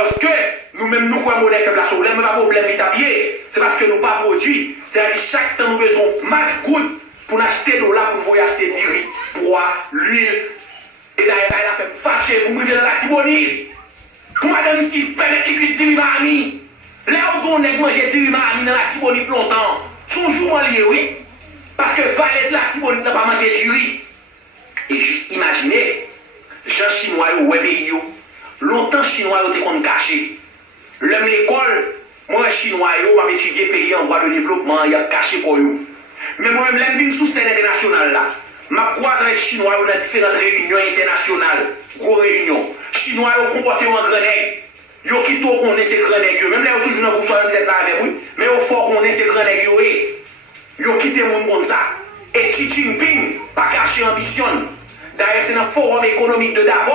Alors que nous-mêmes, nous, quoi, monnaie faible, le problème, pas problème établi, c'est parce que nous pas produit. C'est-à-dire chaque temps, nous besoin masse goutte pour acheter $, pour acheter du riz, poids, l'huile. Et là, il a fait fâcher pour mourir dans la Tibonite. Pour madame ici, se permettre d'écrire du riz Mahami. Là où on a mangé du riz Mahami dans la Tibonite longtemps, son jour en lié, oui. Parce que Valet de la Tibonite n'a pas mangé du riz. Et juste imaginez, Jean Chinois ou pays, longtemps Chinois ont été cachés. L'homme l'école, moi Chinois, m'a étudié pays en voie de développement, il a caché pour eux. Mais moi-même, l'aime sous scène internationale là. Ma croise avec Chinois dans différentes réunions internationales, gros réunions. Chinois ont comporté en grenade. Ils ont quitté qu'on est ces grenades. Même là, ils ont toujours dans le groupe 67 là avec moi. Mais au fort qu'on est ces grenades. Ils ont quitté le monde comme ça. Et Xi Jinping, pas caché ambition. D'ailleurs, c'est dans le forum économique de Davos.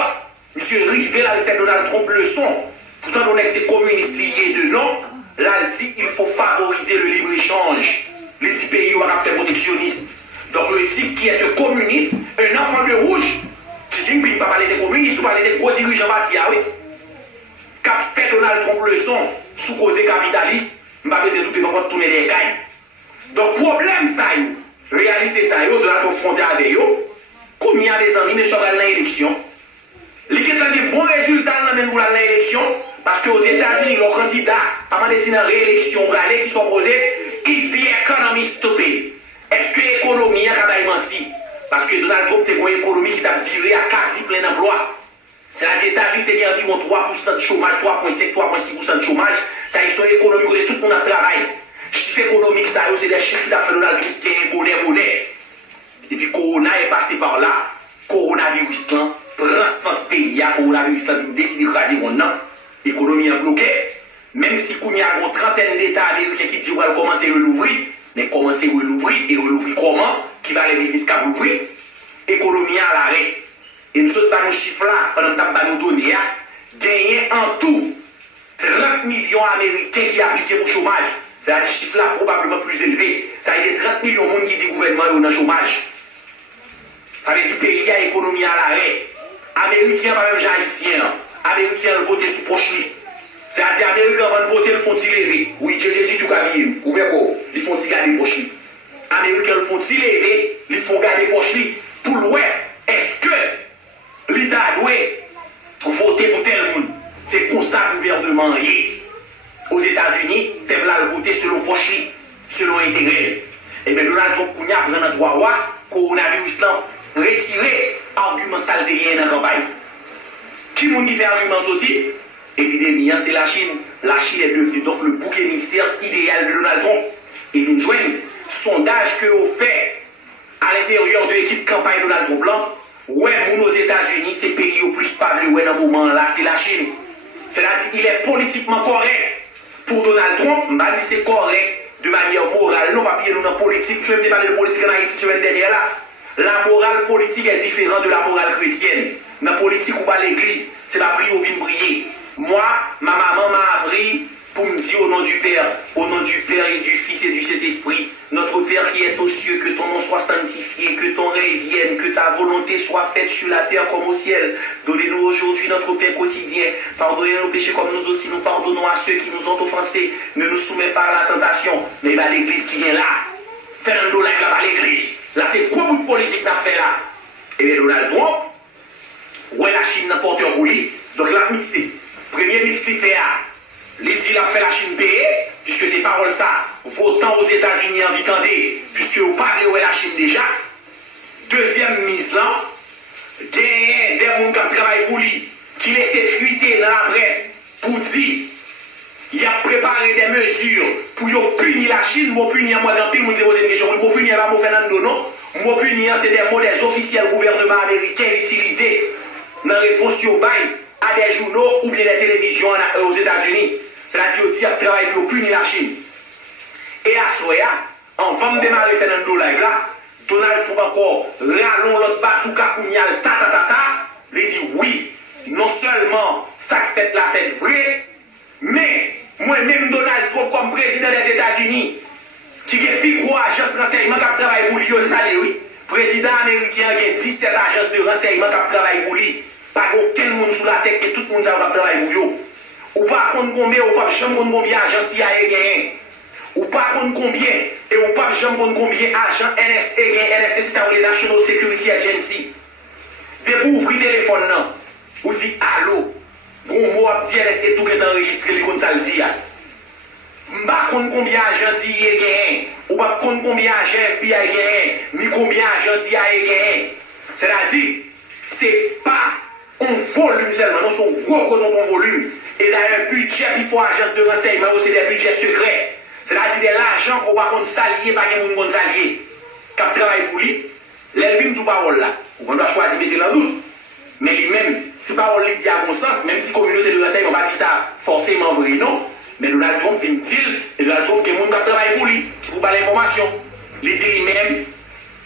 M. Rivet là, il fait Donald Trump leçon. Pourtant, on est que c'est communiste lié de nom. Là, il dit qu'il faut favoriser le libre-échange. Les 10 pays qui ont fait protectionnisme. Donc, le type qui est de communiste, un enfant de rouge, Xi Jinping ne peut pas parler des communistes, ou parler des gros dirigeants bâtis, oui. Qu'a fait Donald Trump leçon sous cause capitaliste, je ne vais pas douter de tourner des cailles. Donc, problème ça, réalité ça, Donald Trump fondé avec eux, combien des amis, mais sur l'élection, il y a des bons résultats même pour l'élection, parce qu'aux États-Unis, leurs candidats, avant de signer une réélection, qui sont posés, is the economy stupid? Est-ce que l'économie a menti? Parce que Donald Trump a une économie qui a viré à quasi plein emploi. C'est-à-dire que les États-Unis ont environ 3% de chômage, 3,5, 3,6% de chômage. Ça y est, une économie où tout le monde a travaillé. Chiffre économique, ça c'est des chiffres qui ont fait Donald Trump qui est bonnet. Et puis, Corona est passé par là. Coronavirus, là, prend 100 pays, coronavirus, là, décide de craser mon nom. L'économie est bloquée. Même si il y a une trentaine d'États américains qui disent qu'on va commencer à l'ouvrir, mais commencer à l'ouvrir et l'ouvrir comment? Qui va les business qu'à l'ouvrir? L'économie à l'arrêt. Et nous sommes dans nos chiffres là, pendant que nous donner, gagner en tout 30 millions d'Américains qui appliquent pour le chômage. C'est un chiffre là probablement plus élevé. Ça veut dire 30 millions de monde qui dit gouvernement est dans le chômage. Ça veut dire pays à l'économie à l'arrêt. Américains, pas même haïtiens. Américains votent sous poche. C'est-à-dire, les Américains vont voter, ils font tirer. Oui, j'ai dit tout gagner. Ouvert quoi? Ils font tirer les poches. Les Américains font tirer, ils font garder les poches. Pour le web, est-ce que l'État doit voter pour tel monde? C'est pour ça que le gouvernement est. Aux États-Unis, ils peuvent voter selon poche, selon intérêt. Et bien, Donald Trump, il y a un droit, coronavirus, retirer argument saldéen dans la campagne. Qui m'a dit argument sorti? Épidémie, c'est la Chine. La Chine est devenue donc le bouc émissaire idéal de Donald Trump. Et nous jouons sondage que vous fait à l'intérieur de l'équipe campagne de Donald Trump. Ouais, aux États-Unis, c'est le pays au plus stable dans ce moment-là, c'est la Chine. C'est-à-dire qu'il est politiquement correct pour Donald Trump. Je ne vais pas dire c'est correct de manière morale. Non, pas bien nous dans la politique. Je vais parler de politique en Haïti sur une dernière là. La morale politique est différente de la morale chrétienne. Dans la politique, ou pas l'église, c'est la prière où vient briller. Moi, ma maman m'a appris pour me dire au nom du Père et du Fils et du Saint-Esprit, notre Père qui est aux cieux, que ton nom soit sanctifié, que ton règne vienne, que ta volonté soit faite sur la terre comme au ciel. Donnez-nous aujourd'hui notre pain quotidien. Pardonnez nos péchés comme nous aussi nous pardonnons à ceux qui nous ont offensés. Ne nous soumets pas à la tentation, mais il y a l'église qui vient là. Fernando là, là-bas l'église. Là, c'est quoi bout de politique qu'on a fait là? Et bien, Donald Trump, ouais, la Chine n'a pas pour lui. Donc, la mixé. Premier mix qui fait à. Les il a fait la Chine payer, puisque c'est parole ça, votant aux États-Unis en vicandé, puisque vous parlez où est la Chine déjà. Deuxième mise là, gagner des gens qui travaillent pour lui, qui laissent fuiter dans la presse pour dire, il a préparé des mesures pour punir la Chine, pour punir moi dans le pays, pour poser une question, pour punir la Fernando non, pour punir c'est des mots des officiels gouvernement américain utilisés dans réponse au bail à des journaux ou bien des télévisions aux États-Unis. C'est-à-dire qu'ils travaillent pour punir la Chine. Et à Soya, en va me démarrer Fernando live là, Donald Trump encore, rallons l'autre bazooka kounyal ta ta ta ta, il dit oui, non seulement ça fait la fête vraie, mais moi-même Donald Trump comme président des États-Unis, qui a plus gros agence de renseignement qui travaille pour lui, je sais oui. Président américain a 17 agences de renseignement qui travaillent pour lui. Pas aucun monde sous la tête et tout le monde qui travaille pour lui. Ou pas compte combien, ou pas jamais compte combien agent CIA gagne. Ou pas compte combien, et ou pas jamais compte combien agent NSA gagne. NSA, c'est ça, les National Security Agency. Dès pour ouvrir le téléphone, non, vous dites allô. Bon mot a dit NSA tout est enregistré, comme ça le dit. Je pas compte combien agent CIA gagne. Ou pas compte combien agent FBI gagne. Ni combien agent CIA gagne. C'est-à-dire, c'est pas un volume seulement, non, c'est un gros coton volume. Et d'ailleurs, budget, il faut agence de renseignement, c'est des budgets secrets. C'est-à-dire de l'argent qu'on va contre s'allier, pas qu'il y ait s'allier. Quand travaille pour lui, l'elvin tout parole là. On doit choisir de mettre dans doute. Mais lui-même, si parole lui dit à bon sens, même si la communauté de renseignement va dire ça forcément vrai, non. Mais Donald Trump vient dire, et Donald Trump, que le monde qui travaille pour lui, pour pas l'information. Il dit lui-même,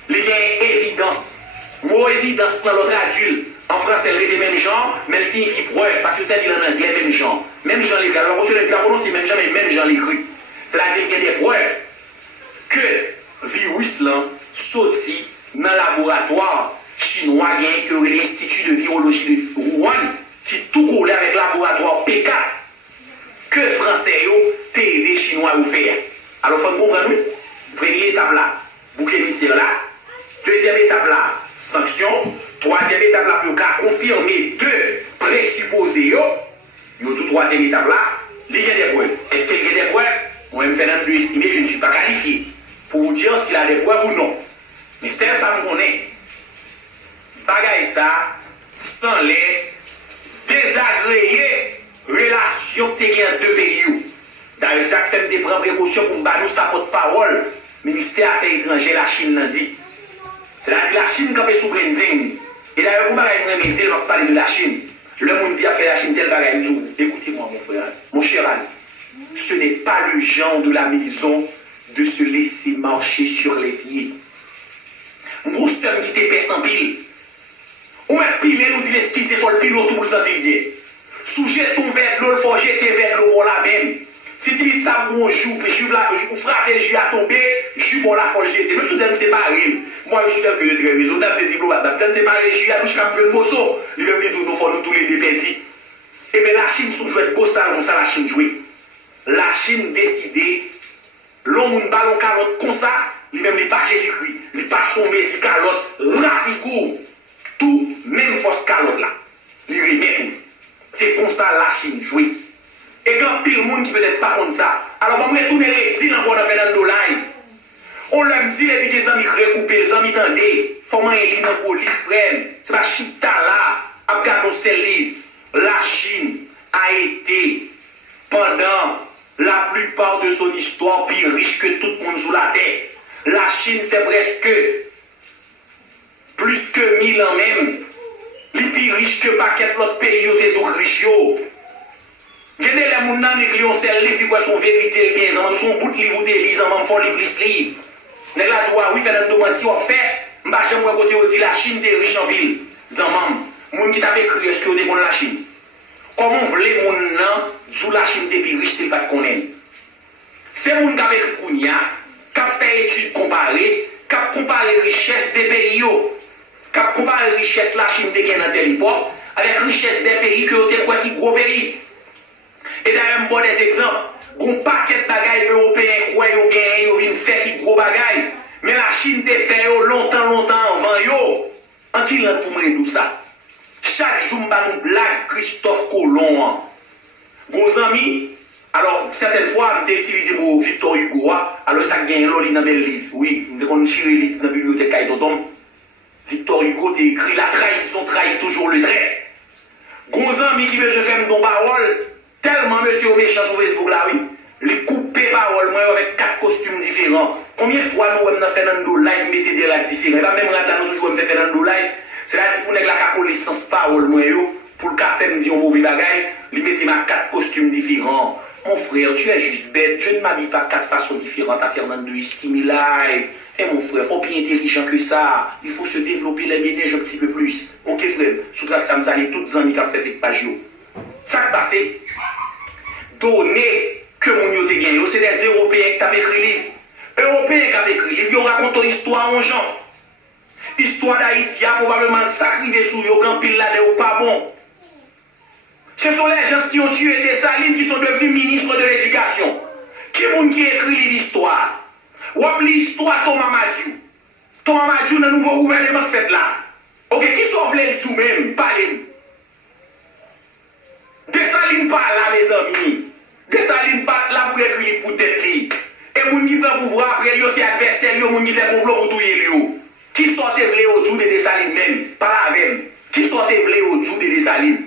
il y a évidence. Mot évidence dans l'autre adulte. En français, elle est des mêmes gens, mais elle signifie preuve, parce que ça dit en anglais, même gens. Même gens l'écrit. Alors, on ne la prononcer même gens, mais même gens l'écrit. C'est-à-dire qu'il y a des preuves que le virus là sorti dans le laboratoire chinois, qui est l'Institut de virologie de Wuhan, qui tout collé avec le laboratoire PK, que les Français ont aidé les Chinois à faire. Alors, il faut comprendre, première étape là, bouc émissaire là, deuxième étape là, sanction. Troisième étape là, pour confirmer deux présupposés, il y a troisième étape là, il y a des preuves. Est-ce qu'il y a des preuves? Moi-même, Fernando de estimer, je ne suis pas qualifié pour vous dire s'il y a des preuves ou non. Mais c'est ça que je connais. Bagaille ça, sans les désagréer relations que tu as deux pays. Dans le sac, fait des précautions pour nous sa porte-parole. Ministère des Affaires étrangères, la Chine l'a dit. C'est-à-dire la Chine quand elle est souveraine. Et d'ailleurs, vous m'avez dit, on va parler de la Chine. Le monde dit a fait la Chine tel bagaille. Écoutez-moi, mon frère, mon cher ami. Ce n'est pas le genre de la maison de se laisser marcher sur les pieds. Mon soeur qui te pèse en pile. On met pile, nous dit l'esquisse, c'est faut le pile autour pour ça, c'est bien. Sous-jette ton verre de l'eau, il faut jeter vers de l'eau pour la même. Si tu dis ça, bon jour, puis je frappe le jus à tomber, je pour la folle jeter. Même si tu es séparé, moi je suis quelqu'un de très raisonnable, c'est diplomate. Tu es séparé, je suis à toucher comme le mosso. Il veut me dire, nous faisons tous les dépendis. Et bien la Chine, sous jouer de beau salon, comme ça la Chine jouer. La Chine décidé, l'homme ballon calotte comme ça, il même pas Jésus-Christ, il pas son messie calotte, ravigo, tout, même force calotte là. Il remet tout. C'est comme ça la Chine jouer. Et quand pile monde qui peut être pas comme ça, alors on va retourner l'exil encore dans Fernando Lai. On l'a dit, les petits amis recoupés, les amis tendés, comment il est dans le frère, c'est pas chita là, à regarder ces livres. La Chine a été, pendant la plupart de son histoire, plus riche que tout le monde sous la terre. La Chine fait presque plus que 1000 ans même. Les plus riches que paquet l'autre pays, ils sont riches. Il y a des gens qui ont ces livres qui sont vérité, ils ont son bout de livre, ils ont font les plus livres. Les gens doivent, oui, faire un domaine, si on fait, je ne sais pas côté où dit la Chine est riche en ville. Les gens qui t'avaient écrit, est-ce qu'on est contre la Chine? Comment vous voulez mon nom, sous la Chine est plus riche, c'est pas de connaître. C'est les gens qui avaient écrit Kounia, qui ont fait études comparées, qui ont comparé les richesses des pays, qui ont comparé les richesses de la Chine de dans telle époque, avec les richesses des pays qui ont été quoi qui gros pays. Et d'ailleurs, je donne des exemples. Un paquet de bagailles européens qui ont une fait qui gros bagailles. Mais la Chine te fait longtemps avant yo. En qui l'a pour me tout ça? Chaque jour, je nous blague Christophe Colomb. Bons amis, alors certaines fois, je utilisé pour Victor Hugo. Alors ça gagne l'oli dans le livre. Oui, je vais tirer le livre dans la bibliothèque Kaidodom. Victor Hugo t'a écrit la trahison trahit toujours le trait. Bons amis qui veulent se faire une parole. Tellement monsieur méchant sur Facebook là, oui. Les coupé parole, moi, avec 4 costumes différents. Combien de fois nous, on a fait Fernando Live, mettez des lacs différents. Pas même là, nous toujours, on fait Fernando Live. C'est-à-dire pour la connaissance parole, moi, pour le café, me dit un mauvais bagage, lui mettez ma 4 costumes différents. Mon frère, tu es juste bête. Je ne m'habille pas 4 façons différentes à Fernando Iskimi Live. Eh mon frère, il faut plus intelligent que ça. Il faut se développer les ménages un petit peu plus. Ok, frère, surtout que ça me salue toutes les amis qui ont fait avec Pagio. Ça qui passe, donner que mon yo te gagne, c'est des Européens qui ont écrit livre. Européens qui ont écrit livre, ils racontent l'histoire aux gens. Histoire d'Haïti a probablement sacrifié sur eux quand pile là de pas bon. Ce sont les gens qui ont tué Dessalines qui sont devenus ministres de l'éducation. Qui est qui écrit l'histoire? Ou l'histoire Thomas Madiou. Thomas Madiou dans le nouveau gouvernement fait là. Ok, qui sauve les tout même? Parlez. Dessalines pas là, mes amis. Dessalines pas là pour écrire pour tête li. Et moun qui prend pouvoir après, c'est adversaire, moun qui fait complot pour tout yo. Qui sortait vle autour de Dessalines même, pas la même. Qui sortait vle autour de Dessalines.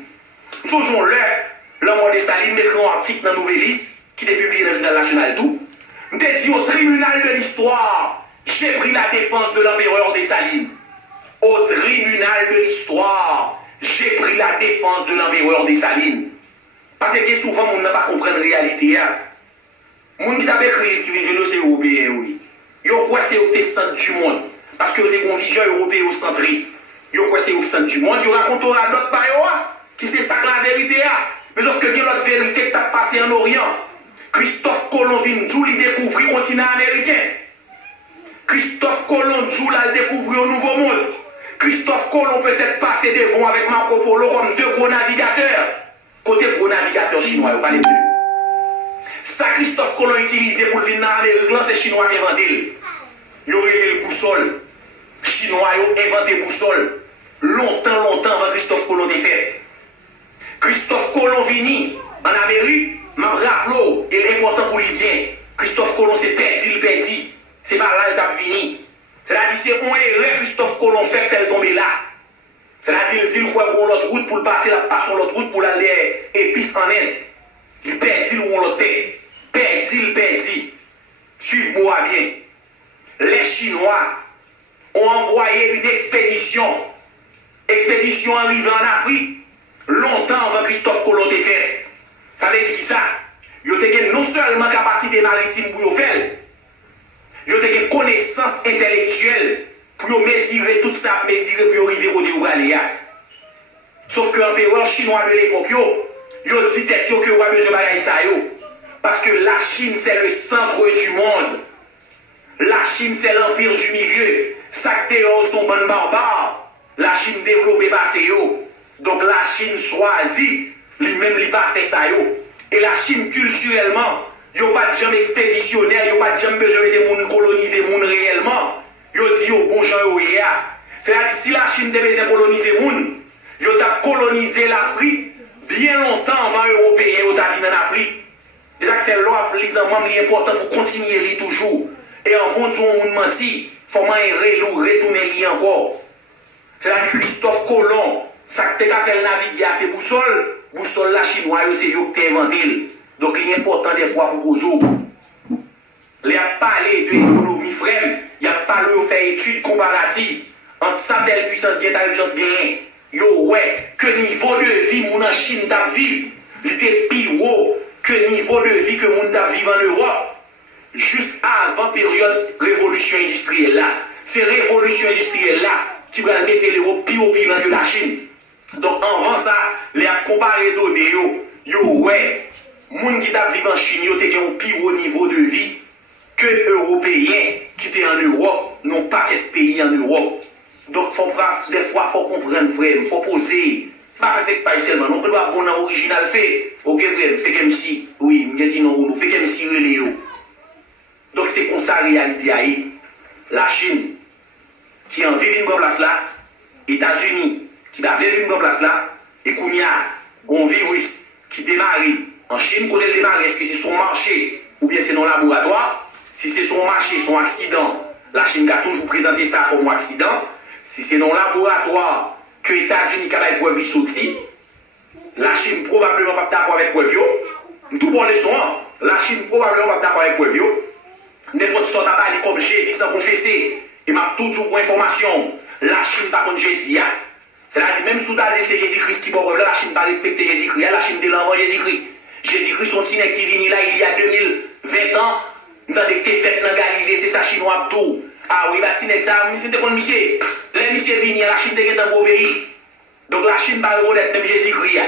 Toujours le mot Dessalines m'écrit un article dans Nouvelliste qui est publié dans le Journal National tout. M'te dit au tribunal de l'histoire, j'ai pris la défense de l'empereur Dessalines. Au tribunal de l'histoire, j'ai pris la défense de l'empereur Dessalines. Parce que souvent, on n'a pas compris la réalité. Moun qui t'a écrit qui vient de l'océan européen, oui. Yo quoi c'est au centre du monde. Parce que les conditions européennes au centre. Yo quoi c'est au centre du monde. Yo raconte à d'autres païens qui c'est ça la vérité. Mais lorsque il y a l'autre vérité qui t'a passé en Orient, Christophe Colomb vient tout lui découvrir le continent américain. Christophe Colomb tout l'a découvrir au Nouveau Monde. Christophe Colomb peut-être passé devant avec Marco Polo comme deux gros navigateurs. Côté gros navigateurs chinois, pas les deux. Ça Christophe Colomb utilisé pour venir dans l'Amérique, c'est chinois qui inventé. Ils ont réglé le boussole. Chinois ont inventé boussole. Longtemps avant Christophe Colomb était fait. Christophe Colomb vini en Amérique, m'a rappelé, et l'important pour lui bien. Christophe Colomb c'est perdu. C'est pas là qu'il a vini. C'est-à-dire c'est un erreur Christophe Colomb fait qu'elle tombe là. C'est-à-dire il dit quoi pour l'autre route pour passer la passe sur l'autre route pour aller épice en Inde. Il perdit où on l'autre tête. Perdu. Suivez-moi bien. Les Chinois ont envoyé une expédition. Expédition arrivée en Afrique longtemps avant Christophe Colomb de fait. Ça veut dire qui ça? Ils ont non seulement capacité maritime pour faire, ils ont une connaissance intellectuelle pour mesurer tout ça, mesurer pour arriver au déroulement. Sauf que l'empereur chinois de l'époque, ils ont dit que vous avez besoin de ça. Parce que la Chine, c'est le centre du monde. La Chine, c'est l'empire du milieu. Ça sont bonnes barbares. La Chine développe passé. Donc la Chine choisit, lui-même, il pas fait ça. Et la Chine, culturellement, il n'y a pas de gens expéditionnaires, il n'y a pas de gens besoin de gens coloniser les gens réellement. Il dit bon gens. C'est-à-dire si la Chine devait coloniser les gens, il a colonisé l'Afrique bien longtemps avant les Européens qui ont en Afrique. C'est ça qui fait l'ordre, les membres important pour continuer les toujours. Et en fond, on menti, il faut retourner encore. C'est-à-dire Christophe Colomb, ça que tu as fait naviguer à ces boussoles, boussole la chinoise, c'est eux qui ont inventé. Donc il est important des fois pour vous autres. Il a parlé de l'économie frère, il a parlé de faire études comparatives entre sa telle puissance gain et la puissance gain. Yo ouais, que niveau de vie mon en Chine t'a vivre, il était plus haut que niveau de vie que mon t'a vivre en Europe. Juste avant la période révolution industrielle là. C'est révolution industrielle là qui va mettre l'Europe plus au bilan de la Chine. Donc avant ça, les a comparé données yo ouais, moun qui t'a vivre en Chine yo te un plus haut niveau de vie que Européens qui étaient en Europe, non pas quelques pays en Europe. Donc, des fois, il faut comprendre, frère, il faut poser. Pas fait pas seulement, non, pas bon original fait. Ok, frère, fait comme si, oui, je dis non, fait comme si, donc, c'est comme ça la réalité. La Chine, qui en vit une bonne place là, États-Unis, qui va vivre une bonne place là, et qu'on y a un virus qui démarre en Chine, quand elle démarre, est-ce que c'est son marché ou bien c'est dans le laboratoire? Si c'est son marché, son accident, la Chine a toujours présenté ça comme un accident. Si c'est dans le laboratoire que les États-Unis ont preuve qui sorti, la Chine probablement pas d'accord avec preuve. Tout bon les soins, la Chine probablement pas d'accord avec preuve. N'importe sorte à parler comme Jésus sans confesser. Et m'a toujours pour information, la Chine pas contre Jésus. C'est-à-dire même sous ta dit c'est Jésus-Christ qui va preuve, la Chine pas respecter Jésus-Christ, la Chine de l'envoi Jésus-Christ. Jésus-Christ son petit qui vient là il y a 2020 ans, dans des fêtes dans Galilée, c'est ça chinois tout. Ah oui, bah, c'est ça, je te connais, monsieur. Les monsieur viennent, la Chine est un beau pays. Donc la Chine va reconnaître même Jésus-Christ.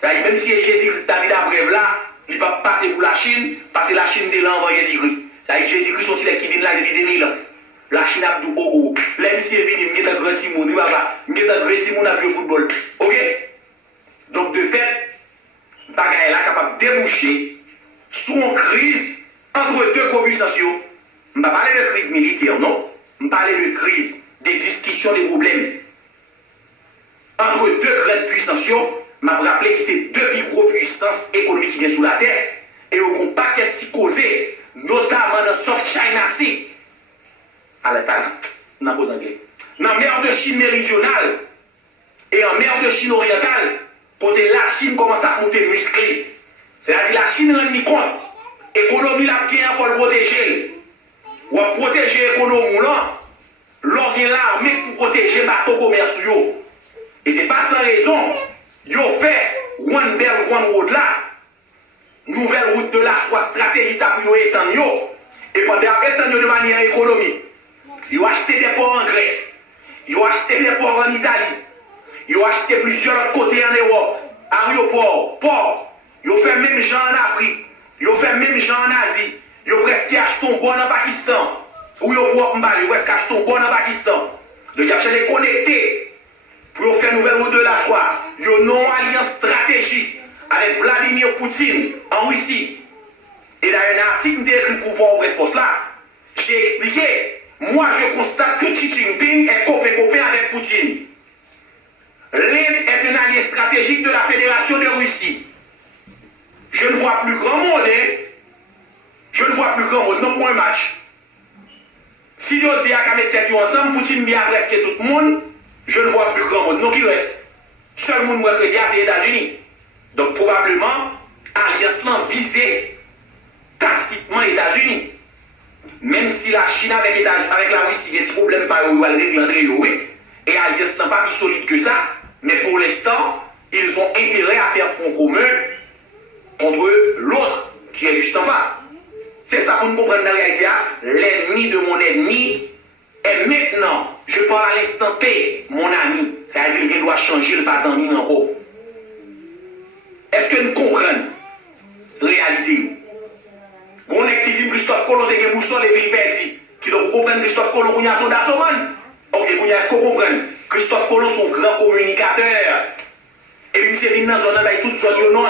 C'est-à-dire, même si Jésus-Christ David a brève là, il va passer pour la Chine, parce que la Chine de l'envoi Jésus-Christ. C'est-à-dire, Jésus-Christ sont qui viennent là depuis 2000 ans. La Chine a dit, oh, les monsieur viennent, il y a un grand timon, il y a un grand timon à jouer au football. Ok? Donc, de fait, débouché sur une crise entre deux puissances. Je ne vais pas parler de crise militaire, non. Je vais parler de crise, des discussions, des problèmes. Entre deux grandes puissances, je vais rappeler que c'est deux plus grosses puissances économiques qui viennent sous la terre. Et il y a un paquet de causés, notamment dans South China Sea. Allez, dans la anglais. Dans la mer de Chine méridionale et en mer de Chine orientale, côté la Chine commence à monter musclée. C'est-à-dire la Chine rend compte. L'économie la bien, il faut le protéger. Ou protéger l'économie là, l'ordre l'armée pour protéger les bateaux commerciaux. Et ce n'est pas sans raison. Ils ont fait One Belt, One Road là. Nouvelle route de la soie stratégie, ça pour étendre. Et pendant étendre de manière économique, ils ont acheté des ports en Grèce. Ils ont acheté des ports en Italie. Ils ont acheté plusieurs côtés en Europe. Aéroport, port. Ils ont fait même gens en Afrique. Ils ont fait même gens en Asie. Ils ont presque acheté un bon en Pakistan. Ou ils ont presque acheté un bon en Pakistan. Donc ils ont cherché à connecter pour faire une nouvelle route de la soie. Ils ont une alliance stratégique avec Vladimir Poutine en Russie. Et dans un article écrit pour pouvoir réponse là, j'ai expliqué. Moi, je constate que Xi Jinping est copain avec Poutine. L'Inde est un allié stratégique de la Fédération de Russie. Je ne vois plus grand monde, hein? Je ne vois plus grand monde, non pour un match. Si l'autre dit à mettre tête ensemble, Poutine vient presque tout le monde, je ne vois plus grand monde. Non, qui reste? Seul monde qui reste, c'est les États-Unis. Donc, probablement, alliance visée tacitement les États-Unis. Même si la Chine avec la Russie, il y a des problèmes par où elle régler, oui. Et l'alliance n'est pas plus solide que ça. Mais pour l'instant, ils ont intérêt à faire front commun contre l'autre qui est juste en face. C'est ça pour nous comprendre la réalité. L'ennemi de mon ennemi est maintenant, je parle à l'instant T, mon ami. C'est-à-dire qu'il doit changer le pas en mis en haut. Est-ce que nous comprenons la réalité? On est qui dit Christophe Colomb de Boussole et pays perdu. Qui doit comprendre Christophe Colomb pour y a son d'assoman. Ok, est-ce qu'on comprend? Christophe Colomb son grand communicateur. Et puis, c'est venu dans la zone de toute zone non.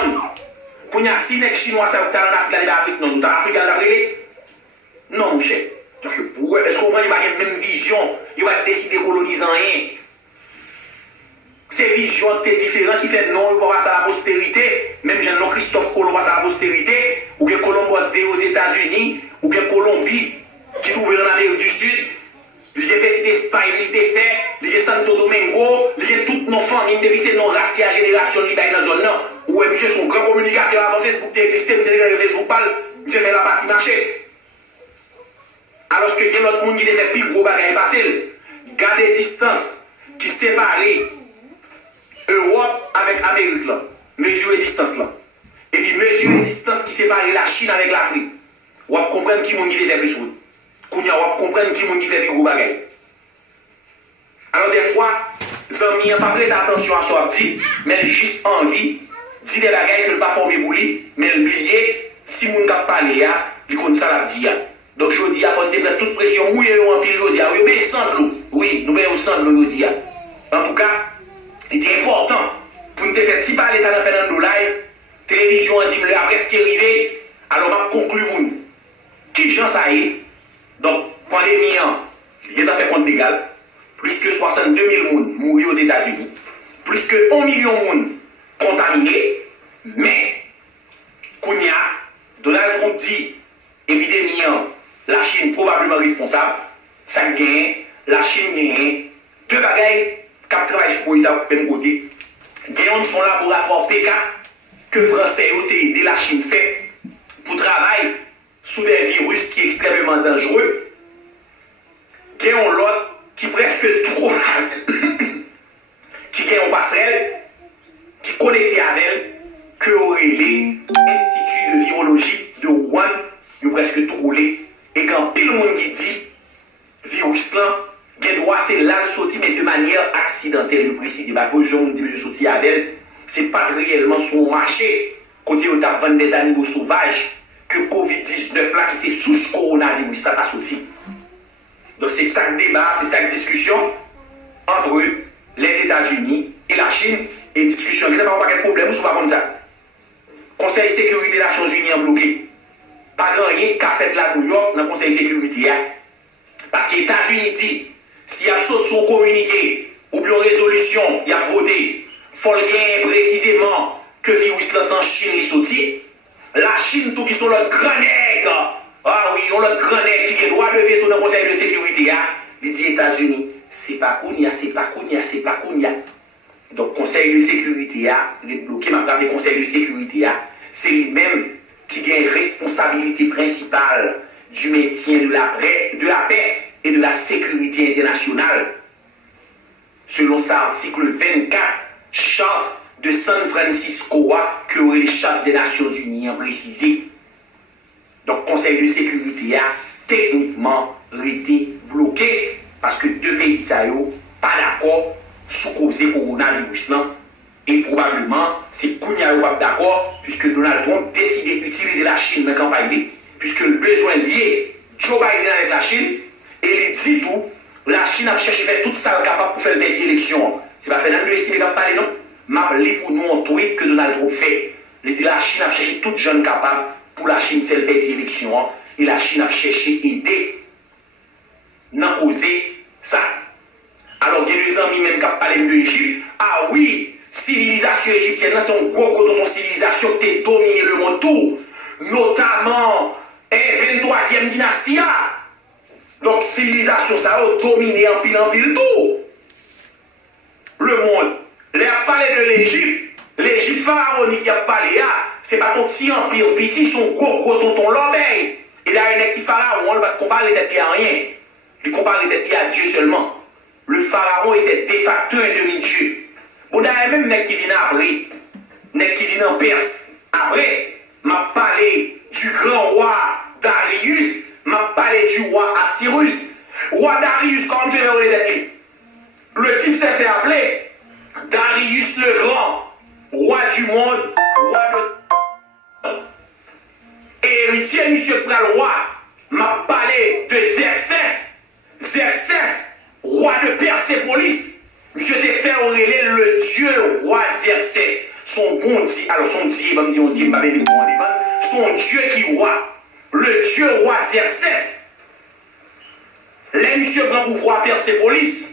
Pour y a si les Chinois, ça va en Afrique, l'Afrique, non, nous Afrique, l'Afrique. Non, mon cher. Est-ce qu'on va avoir la même vision? Il va décider de coloniser rien. Ces visions sont différentes qui fait non, il va passer à la postérité. Même j'ai non Christophe Colomb passe à la postérité. Ou bien Colombos aux États-Unis. Ou bien Colombie qui trouve en Amérique du Sud. Il y a petit Espagne, il y a fait. Il y a Santo Domingo. Il y a toutes nos familles. Depuis c'est nos races qui a génération qui dans la zone. Ou monsieur son grand communicateur avant Facebook qui existait. Monsieur Facebook parle. Monsieur fait la partie marché. Alors que il y a l'autre monde qui a fait plus gros bagaille passé. Gardez distance qui sépare Europe avec Amérique là, mesurer distance là. Et puis mesurer distance qui sépare la Chine avec l'Afrique. On va comprendre qui est fait plus route. On va comprendre qui est fait plus gros bagaille. Alors des fois, les amis n'ont pas prêté attention à ce qu'on dit, mais juste envie, dit des bagailles que ne pas former pour lui, mais oublier, si on n'a pas parlé, il connaît ça la dit. Donc je dis, il faut faire toute pression, mouiller en pile, je dis, oui, mais sans l'eau. Oui, nous mettons sans l'eau, je dis. En tout cas, il était important pour nous faire si parler ça dans Fernando Live, télévision a dit me après ce qui est arrivé, alors on va conclure qui j'en sais. Donc, pandémie, il a fait compte d'égal, plus que 62 000 personnes mourent aux États-Unis, plus que 1 million de personnes contaminés, mais, Kounia, Donald Trump dit, épidémie, la Chine probablement responsable, ça gagne, la Chine gagne, deux bagailles. Cap travail pour ils ont même côté. Gagnons son laboratoire PK que Français ont aidé la Chine fait pour travailler sous des virus qui sont extrêmement dangereux. Gagnons l'autre qui presque trop qui gagne une passerelle qui connecte avec elle que aurait l'Institut de virologie de Wuhan, il est presque tout roulé. Et quand pile le monde qui dit virus là, il doit c'est là sorti mais de manière accidentelle, précise. Il va falloir que je sorti avec elle. C'est pas réellement son marché côté où tu as vendu des animaux sauvages que Covid-19 là qui c'est sous coronavirus ça t'a sorti. Donc c'est ça le débat, c'est ça la discussion entre les États-Unis et la Chine et discussion. Il n'y a pas de problème, on ne va pas comme ça. Conseil de sécurité des Nations Unies en bloqué. Pas grand rien qu'a fait la New York dans le Conseil de sécurité. Parce que les États-Unis disent, s'il y a son communiqué ou bien résolution, il y a voté, il faut le gagner précisément que le virus là en Chine est sorti. La Chine, tout qui sont le grand nègre. Ah oui, on le grand nègre qui a le droit de veto dans le Conseil de sécurité. Il dit États-Unis, c'est pas Kounia, c'est pas Kounia, c'est pas Kounia. Donc, Conseil de sécurité, les bloqués, ma part des conseils de sécurité, c'est lui-même qui a une responsabilité principale du maintien de la paix et de la sécurité internationale. Selon cet article 24, charte de San Francisco, que les chartes des Nations Unies ont précisé. Donc, Conseil de sécurité a techniquement été bloqué parce que deux pays ça yo pas d'accord sur cause coronavirus là. Et probablement, c'est Kounia pas d'accord puisque Donald Trump décide d'utiliser la Chine dans la campagne, puisque le besoin lié Joe Biden avec la Chine, et il dit tout, la Chine a cherché à faire tout ça capable pour faire des élections. C'est pas Fernando Estimé qui a parlé, non? M'a dit pour nous un tweet que Donald Trump fait. La Chine a cherché toute jeune capable pour la Chine faire des élections. Et la Chine a cherché à aider dans causer ça. Alors, il y a des amis même qui ont parlé de l'Égypte. Ah oui, civilisation égyptienne, c'est un gros côté de civilisation qui a dominé le monde tout, notamment la 23e dynastie. Donc, civilisation, ça a dominé en pile tout. Le monde. Les a parlé de l'Égypte pharaonique qui a parlé, c'est pas ton petit empire petit, son gros tonton l'oreille. Et là, il y a un qui pharaon, on ne va pas comparer les têtes à rien. Il compare les têtes à Dieu seulement. Le pharaon était de facto un demi-dieu. Bon, d'ailleurs, même les qui viennent après, les qui viennent en Perse, après, m'a parlé du grand roi Darius, m'a parlé du roi Assyrus. Roi Darius, comme je l'ai dit, le type s'est fait appeler Darius le Grand, roi du monde, roi de... Et héritier, monsieur le roi, m'a parlé de Xerxès, roi de Persépolis. Monsieur te fait auréler le dieu roi Xerxès. Son bon Dieu, alors son Dieu, va me dire, on dit, son Dieu qui roi, le dieu roi Xerxès. Les monsieur grand pouvoir Persépolis,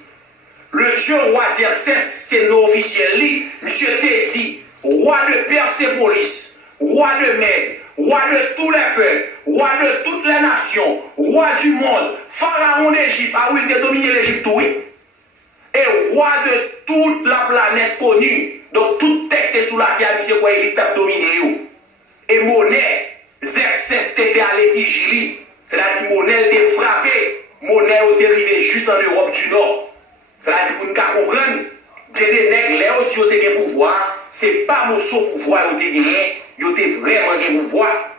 le dieu roi Xerxès, c'est nos officiels. Monsieur te dit, roi de Persépolis, roi de Mède, roi de tous les peuples, roi de toutes les nations, roi du monde, pharaon d'Égypte, ah oui, il a dominé l'Égypte, oui. Et roi de toute la planète connue. Donc toute tête est sous la terre, monsieur quoi, il t'a dominé. Et monnaie, Xerxès te fait aller vigilie. C'est-à-dire monnaie t'est frappé, monnaie est arrivé juste en Europe du Nord. C'est-à-dire pour nous comprendre, il y a des nègres, les autres qui ont pouvoir, c'est pas mon seul pouvoir qui ont gagné, ils ont vraiment des pouvoir,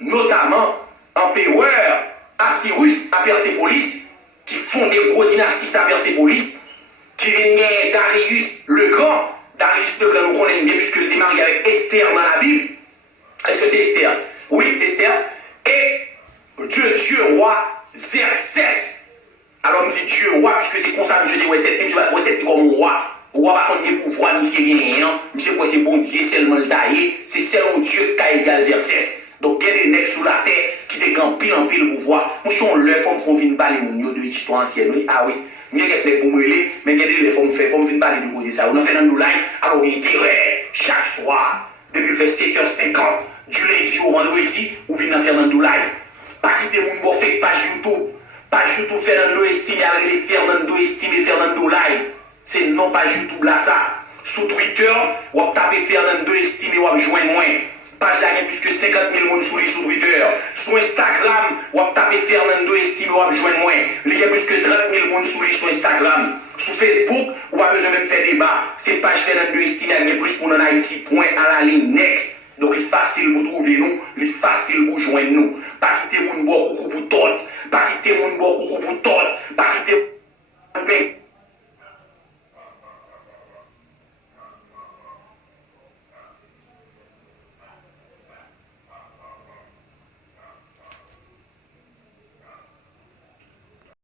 notamment empereur Assyrus à Persépolis, qui font des gros dynasties à Persépolis, qui vient Darius le Grand. Darius le Grand, nous connaissons bien, puisqu'il est marié avec Esther dans la Bible. Est-ce que c'est Esther? Oui, Esther. Et Dieu roi Xerxès. Alors, on dit Dieu roi, puisque c'est comme ça que je dis, ouais, tête comme roi. Roi, par contre, il pouvoir, ni c'est rien. Monsieur, quoi, c'est bon Dieu, seulement le taillé. C'est seulement Dieu qui a égal Xerxès. Donc, il y a des nègres sous la terre qui te gagnent pile en pile pouvoir. Moi, je suis en leur forme qu'on vient parler de l'histoire ancienne. Oui, ah oui. Il y a des pour me mais il y a des formes fait, forme vient parler de poser ça. On a fait dans nos lives. Alors, il dirait, chaque soir, depuis le 7h50, du lundi au vendredi, ou vient faire dans nos lives. Pas quitter mon bon fait page YouTube. Page YouTube Fernando Estimé, avec Fernando Estimé, Fernando Live. C'est non page YouTube là, ça. Sur Twitter, ou tapez Fernando Estimé, ou joindre moi. Page là, il y a plus que 50 000 personnes sur Twitter. Sur Instagram, ou tapez Fernando Estimé, ou joindre moi. Il y a plus que 30 000 personnes sur Instagram. Sur Facebook, ou pas besoin même faire débat. C'est page Fernando Estimé, il y a plus pour nous en Haïti, point à la ligne next. Donc, il est facile pour trouver nous, il est facile pour joindre nous. Pas quitter mon bois coucou pour tort, pas quitter mon bois coucou pour tort, pas quitter